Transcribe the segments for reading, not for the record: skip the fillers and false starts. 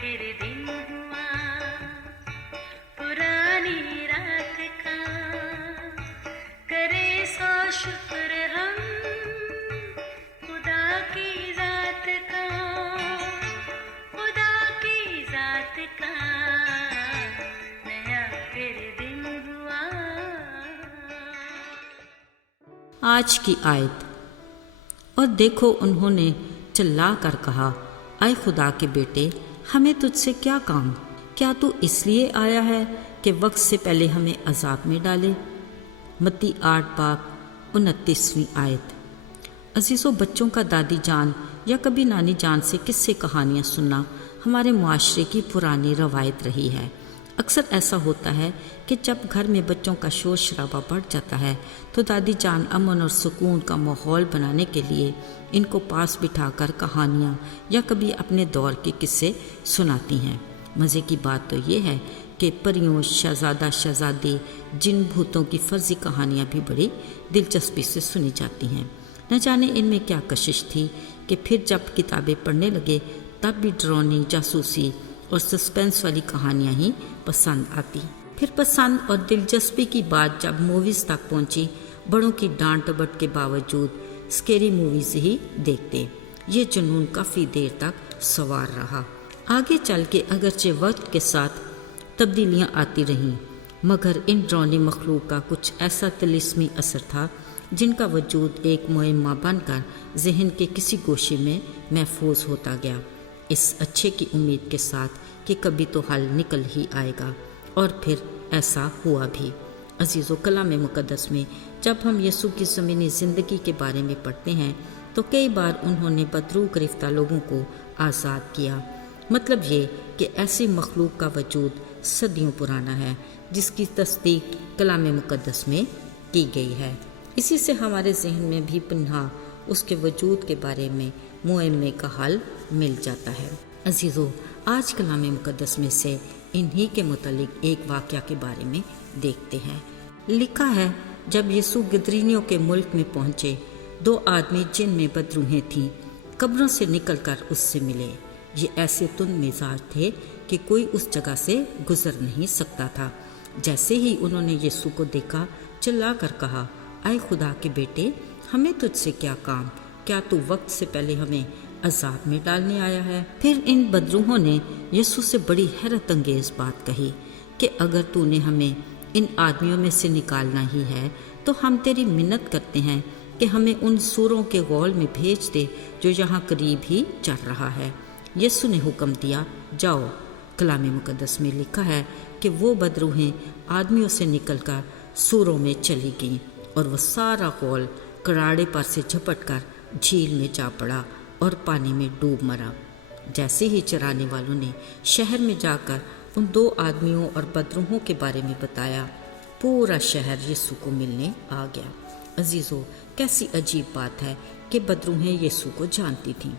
फिर दिन हुआ पुरानी रात का, करे सौ शुक्र हम खुदा की जात का, खुदा की जात का, नया फिर दिन हुआ। आज की आयत। और देखो उन्होंने चिल्ला कर कहा, आए खुदा के बेटे, हमें तुझसे क्या काम? क्या तू इसलिए आया है कि वक्त से पहले हमें अजाब में डाले? मत्ती 8 बाब 29वीं आयत। अजीज़ों, बच्चों का दादी जान या कभी नानी जान से किस्से कहानियाँ सुनना हमारे मुआशरे की पुरानी रवायत रही है। अक्सर ऐसा होता है कि जब घर में बच्चों का शोर शराबा बढ़ जाता है तो दादी जान अमन और सुकून का माहौल बनाने के लिए इनको पास बिठाकर कहानियाँ या कभी अपने दौर के किस्से सुनाती हैं। मज़े की बात तो ये है कि परियों, शहज़ादा शहज़ादी, जिन भूतों की फर्जी कहानियाँ भी बड़ी दिलचस्पी से सुनी जाती हैं। न जाने इनमें क्या कशिश थी कि फिर जब किताबें पढ़ने लगे तब भी डरावनी, जासूसी और सस्पेंस वाली कहानियाँ ही पसंद आती। फिर पसंद और दिलचस्पी की बात जब मूवीज़ तक पहुँची, बड़ों की डांट डपट के बावजूद स्केरी मूवीज़ ही देखते। ये जुनून काफ़ी देर तक सवार रहा। आगे चल के अगरचे वक्त के साथ तब्दीलियाँ आती रहीं, मगर इन डरावनी मखलूक का कुछ ऐसा तिलिस्मी असर था जिनका वजूद एक मुअम्मा बनकर जहन के किसी गोशे में महफूज होता गया, इस अच्छे की उम्मीद के साथ कि कभी तो हल निकल ही आएगा। और फिर ऐसा हुआ भी। अजीज़ों, कलाम मुक़द्दस में जब हम यीशु की ज़मीनी ज़िंदगी के बारे में पढ़ते हैं तो कई बार उन्होंने बदरू गिरफ्तार लोगों को आज़ाद किया। मतलब ये कि ऐसी मखलूक का वजूद सदियों पुराना है जिसकी तस्दीक कलाम मुक़द्दस में की गई है। इसी से हमारे जहन में भी पन्हा उसके वजूद के बारे में मुअम्मे का हल मिल जाता है। अजीज़ों, आज कलाम मुक़द्दस में से इन्हीं के मुतालिक एक वाक़या के बारे में देखते हैं। लिखा है, जब यीशु गदरीनियों के मुल्क में पहुँचे, 2 आदमी जिनमें बदरूहें थीं कब्रों से निकलकर उससे मिले। ये ऐसे तुंद मिजाज थे कि कोई उस जगह से गुजर नहीं सकता था। जैसे ही उन्होंने यीशु को देखा, चिल्ला कर कहा, आए खुदा के बेटे, हमें तुझसे क्या काम? क्या तू वक्त से पहले हमें अजाब में डालने आया है? फिर इन बदरूहों ने यीशु से बड़ी हैरत अंगेज बात कही कि अगर तूने हमें इन आदमियों में से निकालना ही है तो हम तेरी मिन्नत करते हैं कि हमें उन सूरों के गौल में भेज दे जो यहाँ करीब ही चल रहा है। यीशु ने हुक्म दिया, जाओ। कलाम मुक़द्दस में लिखा है कि वो बदरूहें आदमियों से निकलकर सूरों में चली गईं और वह सारा गौल कराड़े पर से झपट कर झील में जा पड़ा और पानी में डूब मरा। जैसे ही चराने वालों ने शहर में जाकर उन 2 आदमियों और बदरूहों के बारे में बताया, पूरा शहर यीशु को मिलने आ गया। अजीज़ों, कैसी अजीब बात है कि बदरूहें यीशु को जानती थीं।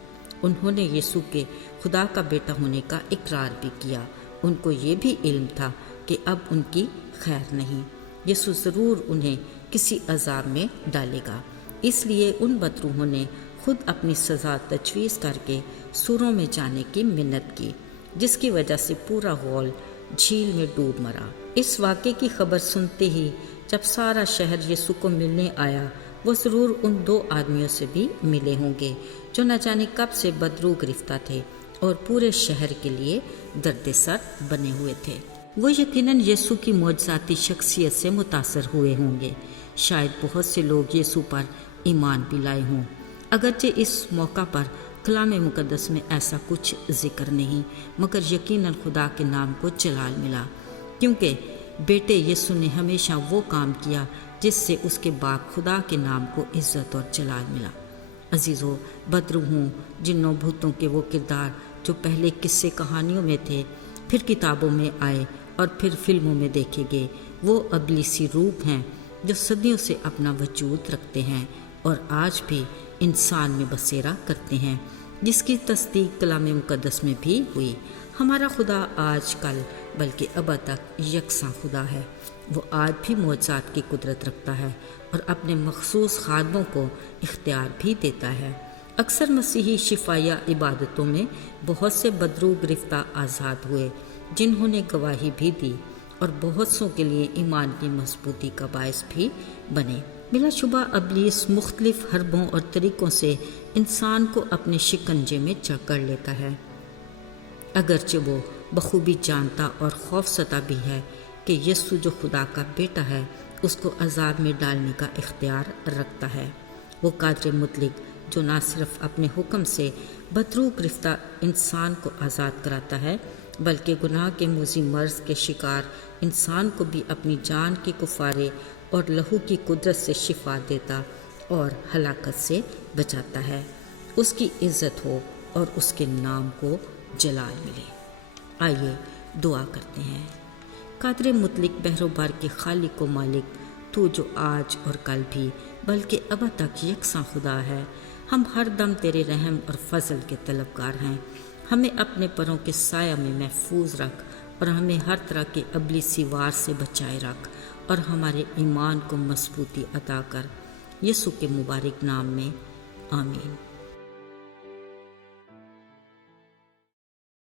उन्होंने यीशु के खुदा का बेटा होने का इकरार भी किया। उनको ये भी इल्म था कि अब उनकी खैर नहीं, यीशु ज़रूर उन्हें किसी अजाब में डालेगा। इसलिए उन बदरूहों ने खुद अपनी सज़ा तजवीज़ करके सूरों में जाने की मिन्नत की, जिसकी वजह से पूरा गौल झील में डूब मरा। इस वाक़े की खबर सुनते ही जब सारा शहर यीशु को मिलने आया, वो ज़रूर उन 2 आदमियों से भी मिले होंगे जो न जाने कब से बदरू गिरफ्तार थे और पूरे शहर के लिए दर्द-ए-सर बने हुए थे। वो यकीनन यीशु की मौजज़ाती शख्सियत से मुतासर हुए होंगे। शायद बहुत से लोग यीशु पर ईमान भी लाए हों। अगरचे इस मौका पर कलाम मुक़द्दस में ऐसा कुछ जिक्र नहीं, मगर यकीनन खुदा के नाम को जलाल मिला, क्योंकि बेटे यीशु ने हमेशा वो काम किया जिससे उसके बाप खुदा के नाम को इज़्ज़त और जलाल मिला। अजीज़ों, बदरूहों, जिन्नों, भूतों के वो किरदार जो पहले किस्से कहानियों में थे, फिर किताबों में आए और फिर फिल्मों में देखे गए, वो अबलीसी रूप हैं जो सदियों से अपना वजूद रखते हैं और आज भी इंसान में बसेरा करते हैं, जिसकी तस्दीक कलाम मुक़द्दस में भी हुई। हमारा खुदा आज कल बल्कि अब तक यकसां खुदा है। वो आज भी मौजज़ात की कुदरत रखता है और अपने मखसूस खादमों को इख्तियार भी देता है। اکثر مسیحی شفایہ عبادتوں میں بہت سے بدرو گرفتہ آزاد ہوئے جنہوں نے گواہی بھی دی اور بہت سوں کے لیے ایمان کی مضبوطی کا باعث بھی بنے۔ بلا شبہ ابلیس مختلف حربوں اور طریقوں سے انسان کو اپنے شکنجے میں جکڑ لیتا ہے، اگرچہ وہ بخوبی جانتا اور خوف زدہ بھی ہے کہ یسوع جو خدا کا بیٹا ہے اس کو عذاب میں ڈالنے کا اختیار رکھتا ہے۔ وہ قادر مطلق جو نہ صرف اپنے حکم سے بدرو گرفتہ انسان کو آزاد کراتا ہے بلکہ گناہ کے موذی مرض کے شکار انسان کو بھی اپنی جان کے کفارے اور لہو کی قدرت سے شفا دیتا اور ہلاکت سے بچاتا ہے۔ اس کی عزت ہو اور اس کے نام کو جلال ملے۔ آئیے دعا کرتے ہیں۔ قادر مطلق بہروبار کے خالق و مالک، تو جو آج اور کل بھی بلکہ ابد تک یکساں خدا ہے، ہم ہر دم تیرے رحم اور فضل کے طلبگار ہیں۔ ہمیں اپنے پروں کے سایہ میں محفوظ رکھ اور ہمیں ہر طرح کے ابلیسی وار سے بچائے رکھ اور ہمارے ایمان کو مضبوطی عطا کر، یسوع کے مبارک نام میں آمین۔